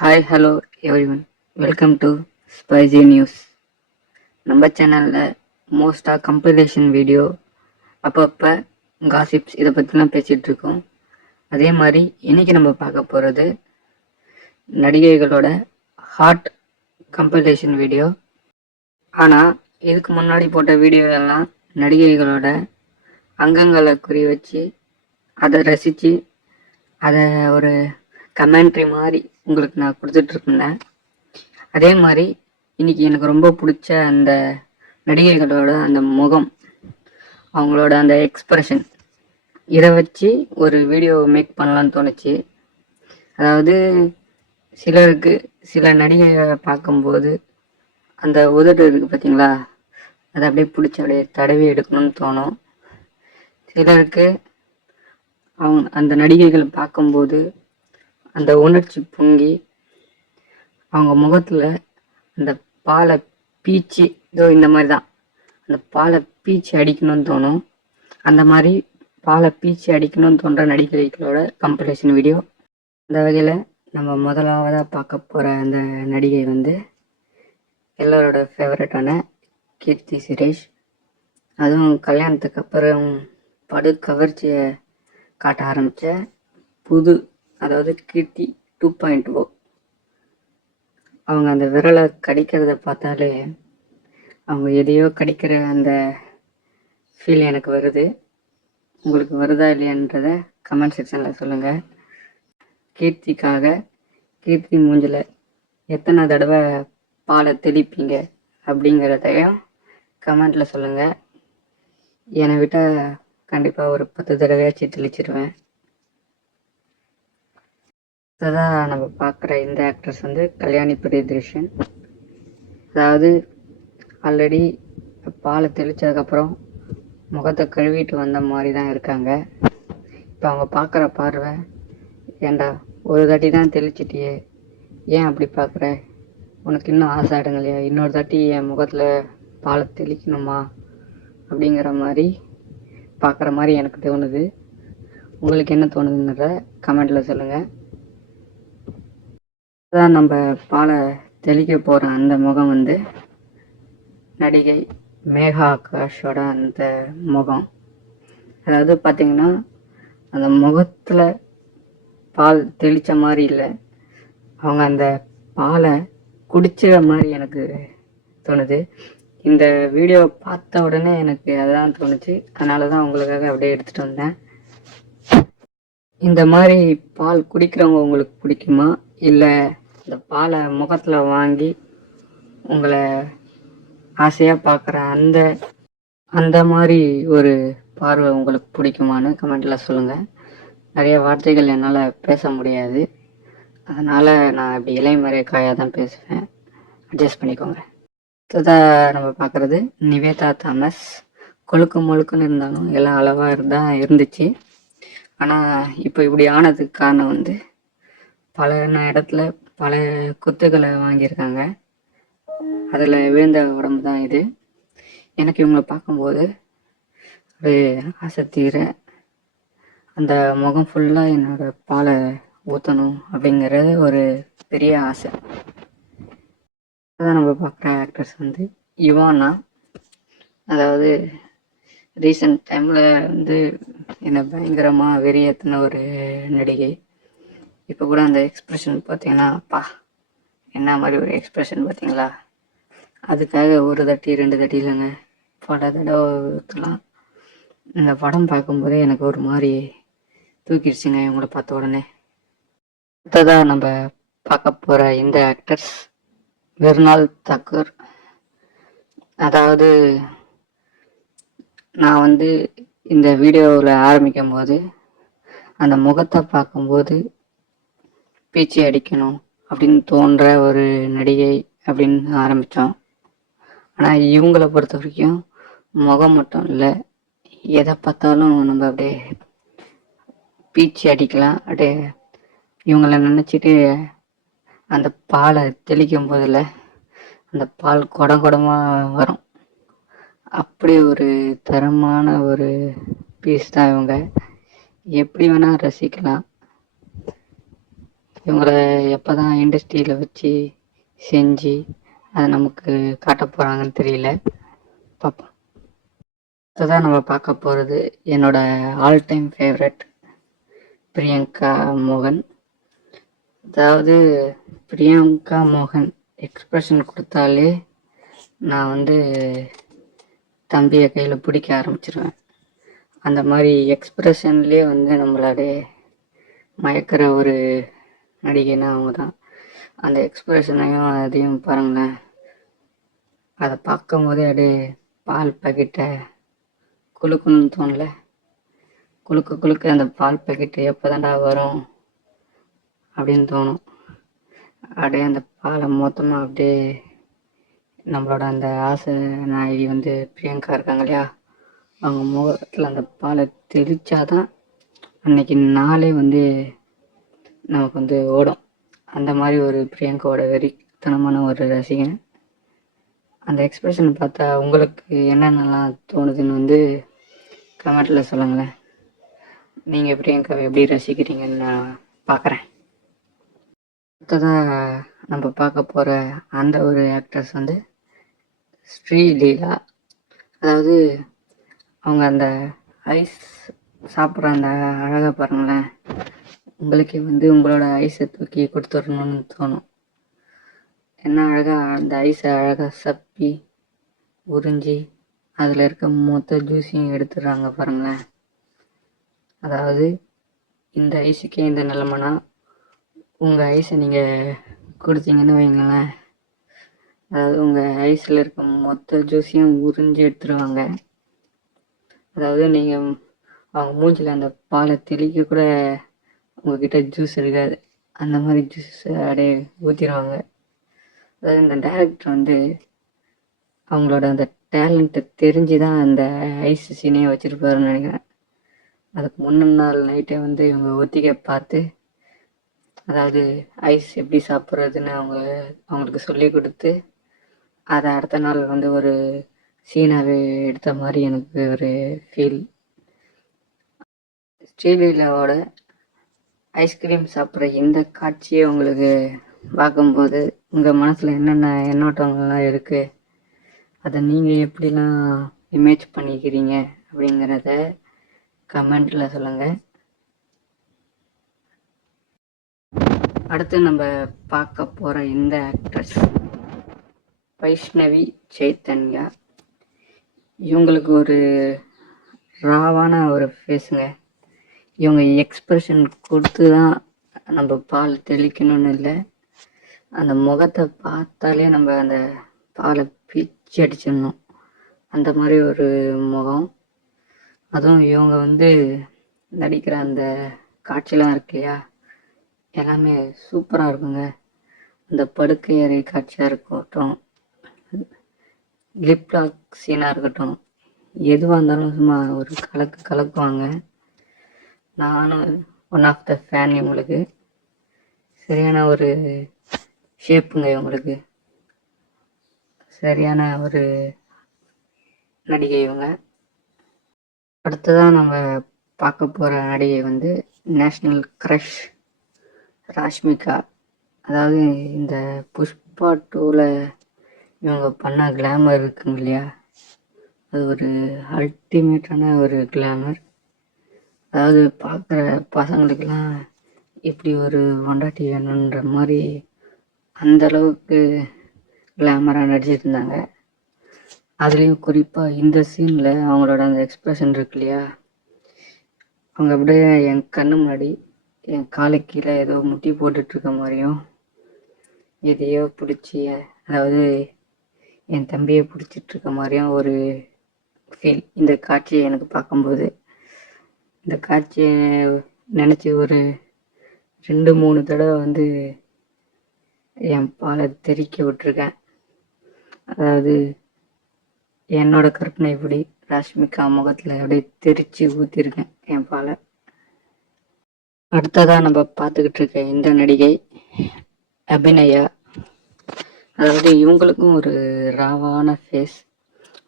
Hi hello everyone, welcome to spicy news. நம்ம சேனலில் மோஸ்ட்டாக கம்பைலேஷன் வீடியோ, அப்பப்போ காசிப்ஸ் இதை பற்றிலாம் பேசிகிட்ருக்கோம். அதே மாதிரி இன்றைக்கி நம்ம பார்க்க போகிறது நடிகைகளோட ஹாட் கம்பைலேஷன் வீடியோ. ஆனால் இதுக்கு முன்னாடி போட்ட வீடியோ எல்லாம் நடிகைகளோட அங்கங்களை குறி வச்சு அதை ரசித்து அதை ஒரு கமெண்ட்ரி மாதிரி உங்களுக்கு நான் கொடுத்துட்ருக்கேன். அதே மாதிரி இன்றைக்கி எனக்கு ரொம்ப பிடிச்ச அந்த நடிகைகளோட அந்த முகம், அவங்களோட அந்த எக்ஸ்ப்ரெஷன், இதை வச்சு ஒரு வீடியோ மேக் பண்ணலான்னு தோணுச்சு. அதாவது சிலருக்கு சில நடிகைகளை பார்க்கும்போது அந்த உதடு இருக்குது பார்த்தீங்களா, அதை அப்படியே பிடிச்சி அப்படியே தடவி எடுக்கணும்னு தோணும். சிலருக்கு அவங்க அந்த நடிகைகள் பார்க்கும்போது அந்த உணர்ச்சி பொங்கி அவங்க முகத்தில் அந்த பாலை பீச்சி, இதோ இந்த மாதிரி தான் அந்த பாலை பீச்சி அடிக்கணும்னு தோணும். அந்த மாதிரி பாலை பீச்சி அடிக்கணும்னு தோன்ற நடிகைகளோட கம்பைலேஷன் வீடியோ. அந்த வகையில் நம்ம முதலாவதாக பார்க்க போகிற அந்த நடிகை வந்து எல்லாரோட ஃபேவரட்டான கீர்த்தி சுரேஷ். அதுவும் கல்யாணத்துக்கு அப்புறம் படு கவர்ச்சியை காட்ட ஆரம்பித்த புது, அதாவது கீர்த்தி 2.0. அவங்க அந்த விரலை கடிக்கிறத பார்த்தாலே அவங்க எதையோ கடிக்கிற அந்த ஃபீல் எனக்கு வருது. உங்களுக்கு வருதா இல்லையான்றத கமெண்ட் செக்ஷனில் சொல்லுங்கள். கீர்த்திக்காக கீர்த்தி மூஞ்சில் எத்தனை தடவை பாலை தெளிப்பீங்க அப்படிங்கிறதையும் கமெண்டில் சொல்லுங்கள். என்னை விட்டால் கண்டிப்பாக ஒரு 10 தடவையாச்சும் தெளிச்சிருவேன். அதான் நம்ம பார்க்குற இந்த ஆக்ட்ரஸ் வந்து கல்யாணி பிரியதர்ஷன். அதாவது ஆல்ரெடி பாலை தெளித்ததுக்கப்புறம் முகத்தை கழுவிட்டு வந்த மாதிரி தான் இருக்காங்க. இப்போ அவங்க பார்க்குற பார்வை, ஏண்டா ஒரு தாட்டி தான் தெளிச்சிட்டியே, ஏன் அப்படி பார்க்குற, உனக்கு இன்னும் ஆசை ஆடுங்களையா, இன்னொரு தாட்டி என் முகத்தில் பாலை தெளிக்கணுமா அப்படிங்கிற மாதிரி பார்க்குற மாதிரி எனக்கு தோணுது. உங்களுக்கு என்ன தோணுதுங்கிற கமெண்டில் சொல்லுங்கள். அதான் நம்ம பாலை தெளிக்க போகிற அந்த முகம் வந்து நடிகை மேகா ஆகாஷோட அந்த முகம். அதாவது பார்த்திங்கன்னா அந்த முகத்தில் பால் தெளித்த மாதிரி இல்லை, அவங்க அந்த பாலை குடிச்சிற மாதிரி எனக்கு தோணுது. இந்த வீடியோ பார்த்த உடனே எனக்கு அதுதான் தோணுச்சு. அதனால தான் உங்களுக்காக அப்படியே எடுத்துகிட்டு வந்தேன். இந்த மாதிரி பால் குடிக்கிறவங்க உங்களுக்கு பிடிக்குமா, இல்லை இந்த பாலை முகத்தில் வாங்கி உங்களை ஆசையாக பார்க்குற அந்த மாதிரி ஒரு பார்வை உங்களுக்கு பிடிக்குமான்னு கமெண்டில் சொல்லுங்கள். நிறைய வார்த்தைகள் என்னால் பேச முடியாது, அதனால் நான் இப்படி இலைமறை காயாக தான் பேசுவேன், அட்ஜஸ்ட் பண்ணிக்கோங்க. அடுத்ததாக நம்ம பார்க்குறது நிவேதா தாமஸ். கொழுக்கு மொழுக்குன்னு இருந்தாலும் எல்லாம் அளவாக இருந்துச்சு. ஆனால் இப்போ இப்படி ஆனதுக்கு காரணம் வந்து பல இடத்துல பல குத்துக்களை வாங்கியிருக்காங்க, அதில் விழுந்த உடம்பு தான் இது. எனக்கு இவங்களை பார்க்கும்போது ஒரு ஆசை தீர அந்த முகம் ஃபுல்லாக என்னோடய பாலை ஊற்றணும் அப்படிங்கிறது ஒரு பெரிய ஆசை. அதான் நம்ம பார்க்குற ஆக்ட்ரஸ் வந்து இவானா. அதாவது ரீசெண்ட் டைமில் வந்து என்னை பயங்கரமாக வெறியேற்றின ஒரு நடிகை. இப்போ கூட அந்த எக்ஸ்ப்ரெஷன் பார்த்தீங்கன்னா, அப்பா என்ன மாதிரி ஒரு எக்ஸ்ப்ரெஷன் பார்த்தீங்களா. அதுக்காக ஒரு தட்டி 2 தட்டி இல்லைங்க, பல தடவை ஊற்றலாம். இந்த படம் பார்க்கும்போதே எனக்கு ஒரு மாதிரி தூக்கிடுச்சுங்க இவங்களை பார்த்த உடனே. அடுத்ததாக நம்ம பார்க்க போகிற இந்த ஆக்டர்ஸ் மிர்னால் தாக்கூர். அதாவது நான் வந்து இந்த வீடியோவில் ஆரம்பிக்கும் போது அந்த முகத்தை பார்க்கும்போது பீச்சி அடிக்கணும் அப்படின்னு தோன்ற ஒரு நடிகை அப்படின்னு ஆரம்பித்தோம். ஆனால் இவங்களை பொறுத்த வரைக்கும் முகம் மட்டும் இல்லை, எதை பார்த்தாலும் நம்ம அப்படியே பீச்சி அடிக்கலாம். அப்படியே இவங்களை நினச்சிட்டு அந்த பாலை தெளிக்கும் போதில் அந்த பால் குடம் குடமாக வரும். அப்படி ஒரு தரமான ஒரு பீஸ் தான் இவங்க. எப்படி வேணால் ரசிக்கலாம். இவங்கள எப்போ தான் இண்டஸ்ட்ரியில் வச்சு செஞ்சு அதை நமக்கு காட்ட போகிறாங்கன்னு தெரியல, பார்ப்போம். அடுத்ததான் நம்ம பார்க்க போகிறது என்னோட ஆல் டைம் ஃபேவரட் பிரியங்கா மோகன். அதாவது பிரியங்கா மோகன் எக்ஸ்பிரஷன் கொடுத்தாலே நான் வந்து தம்பியை கையில் பிடிக்க ஆரம்பிச்சிருவேன். அந்த மாதிரி எக்ஸ்பிரஷன்லேயே வந்து நம்மளோடைய மயக்கிற ஒரு நடிகைன்னா அவங்க தான். அந்த எக்ஸ்பிரஷனையும் அதையும் பாருங்களேன், அதை பார்க்கும் போதே அப்படியே பால் பாக்கெட்டை குலுக்குன்னு தோணல, குலுக்க அந்த பால் பாக்கெட்டு எப்போ தாண்டா வரும் அப்படின்னு தோணும். அப்படியே அந்த பாலை மொத்தமாக அப்படியே நம்மளோட அந்த ஆசை நாயகி வந்து பிரியங்கா இருக்காங்க இல்லையா, அவங்க முகத்தில் அந்த பாலை தெளிச்சாதான் அன்னைக்கு நாளே வந்து நமக்கு வந்து ஓடும். அந்த மாதிரி ஒரு பிரியங்காவோட வெறித்தனமான ஒரு ரசிகன். அந்த எக்ஸ்பிரஷன் பார்த்தா உங்களுக்கு என்னென்னலாம் தோணுதுன்னு வந்து கமெண்ட்டில் சொல்லுங்களேன். நீங்கள் பிரியங்காவை எப்படி ரசிக்கிறீங்கன்னு நான் பார்க்குறேன். அடுத்ததாக நம்ம பார்க்க போகிற அந்த ஒரு ஆக்ட்ரஸ் வந்து ஸ்ரீலீலா. அதாவது அவங்க அந்த ஐஸ் சாப்பிட்ற அந்த அழகாக பாருங்களேன், உங்களுக்கே வந்து உங்களோட ஐஸை தூக்கி கொடுத்துடணும்னு தோணும். என்ன அழகாக அந்த ஐஸை அழகாக சப்பி உறிஞ்சி அதில் இருக்க மொத்த ஜூஸையும் எடுத்துடுறாங்க பாருங்களேன். அதாவது இந்த ஐஸுக்கே இந்த நிலமைனா உங்கள் ஐஸை நீங்கள் கொடுத்தீங்கன்னு வைங்களேன், அதாவது உங்கள் ஐஸில் இருக்க மொத்த ஜூஸையும் உறிஞ்சி எடுத்துருவாங்க. அதாவது நீங்கள் அவங்க மூஞ்சில் அந்த பாலை தெளிக்க கூட உங்ககிட்ட ஜூஸ் இருக்காது, அந்த மாதிரி ஜூஸ் அப்படியே ஊற்றிடுவாங்க. அதாவது இந்த டைரக்டர் வந்து அவங்களோட அந்த டேலண்ட்டை தெரிஞ்சு தான் அந்த ஐஸ் சீனையை வச்சுருப்பாருன்னு நினைக்கிறேன். அதுக்கு முன்ன நாள் நைட்டே வந்து இவங்க ஒத்திகை பார்த்து, அதாவது ஐஸ் எப்படி சாப்பிட்றதுன்னு அவங்களுக்கு சொல்லி கொடுத்து அதை அடுத்த நாள் வந்து ஒரு சீனாவே எடுத்த மாதிரி எனக்கு ஒரு ஃபீல். ஸ்ரீலீலாவோட ஐஸ்கிரீம் சாப்பிட்ற இந்த காட்சியை உங்களுக்கு பார்க்கும்போது உங்கள் மனசில் என்னென்ன எண்ணோட்டங்கள்லாம் இருக்குது, அதை நீங்கள் எப்படிலாம் இமேஜ் பண்ணிக்கிறீங்க அப்படிங்கிறத கமெண்ட்டில் சொல்லுங்கள். அடுத்து நம்ம பார்க்க போகிற இந்த ஆக்ட்ரஸ் வைஷ்ணவி சைத்தன்யா. இவங்களுக்கு ஒரு ராவான ஒரு ஃபேஸுங்க. இவங்க எக்ஸ்பிரஷன் கொடுத்து தான் நம்ம பால் தெளிக்கணும்னு இல்லை, அந்த முகத்தை பார்த்தாலே நம்ம அந்த பாலை பீச்சி அடிச்சிடணும், அந்த மாதிரி ஒரு முகம். அதுவும் இவங்க வந்து நடிக்கிற அந்த காட்சியெலாம் இருக்கு இல்லையா, எல்லாமே சூப்பராக இருக்குங்க. அந்த படுக்கை அறை காட்சியாக இருக்கட்டும், லிப் லாக் சீனாக இருக்கட்டும், எதுவாக இருந்தாலும் சும்மா ஒரு கலக்குவாங்க. நானும் ஒன் ஆஃப் த ஃபேன். இவங்களுக்கு சரியான ஒரு ஷேப்புங்க, இவங்களுக்கு சரியான ஒரு நடிகை இவங்க. அடுத்ததான் நம்ம பார்க்க போகிற நடிகை வந்து நேஷ்னல் க்ரஷ் ராஷ்மிகா. அதாவது இந்த புஷ்பா 2ல் இவங்க பண்ண கிளாமர் இருக்குங்க இல்லையா, அது ஒரு அல்டிமேட்டான ஒரு கிளாமர். அதாவது பார்க்குற பசங்களுக்கெல்லாம் இப்படி ஒரு பொண்டாட்டி வேணுன்ற மாதிரி அந்தளவுக்கு கிளாமராக நடிச்சிருந்தாங்க. அதுலேயும் குறிப்பாக இந்த சீனில் அவங்களோட அந்த எக்ஸ்ப்ரெஷன் இருக்கு இல்லையா, அவங்க அப்படியே என் கண்ணு முன்னாடி என் காலு கீழே ஏதோ முட்டி போட்டுட்ருக்க மாதிரியும், எதையோ பிடிச்சி, அதாவது என் தம்பியை பிடிச்சிட்ருக்க மாதிரியும் ஒரு ஃபீல். இந்த காட்சியை எனக்கு பார்க்கும்போது, இந்த காட்சியை நினச்சி ஒரு 2-3 தடவை வந்து என் பாலை தெறிக்க விட்டுருக்கேன். அதாவது என்னோட கற்பனை இப்படி ராஷ்மிகா முகத்தில் அப்படியே தெரிச்சு ஊற்றிருக்கேன் என் பாலை. அடுத்ததாக நம்ம பார்த்துக்கிட்டு இருக்க இந்த நடிகை அபிநயா. அதாவது இவங்களுக்கும் ஒரு ராவான ஃபேஸ்.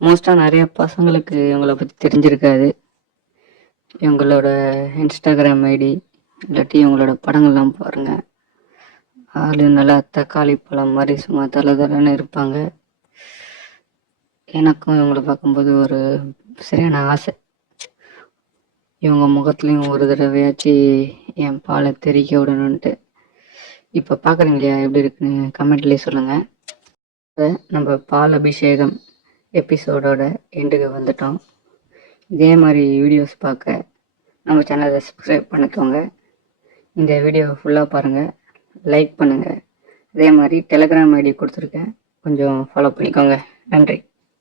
மோஸ்ட்டாக நிறைய பசங்களுக்கு இவங்கள பற்றி தெரிஞ்சிருக்காது. இவங்களோட இன்ஸ்டாகிராம் ஐடி இல்லாட்டி இவங்களோட படங்கள்லாம் பாருங்கள், ஆளு நல்லா தக்காளி பழம் மாதிரி சும்மா தலை தலைன்னு இருப்பாங்க. எனக்கும் இவங்களை பார்க்கும்போது ஒரு சரியான ஆசை, இவங்க முகத்துலேயும் ஒரு தடவையாச்சு என் பாலை தெறிக்க விடணுன்ட்டு. இப்போ பார்க்குறீங்க இல்லையா எப்படி இருக்குன்னு கமெண்ட்லேயே சொல்லுங்கள். இப்போ நம்ம பால் அபிஷேகம் எபிசோடோட எண்டுக்கு வந்துட்டோம். இதே மாதிரி வீடியோஸ் பார்க்க நம்ம சேனலை சப்ஸ்கிரைப் பண்ணிக்கோங்க. இந்த வீடியோ ஃபுல்லாக பாருங்கள், லைக் பண்ணுங்கள். அதே மாதிரி டெலிகிராம் ஐடி கொடுத்துருக்கேன், கொஞ்சம் ஃபாலோ பண்ணிக்கோங்க. நன்றி.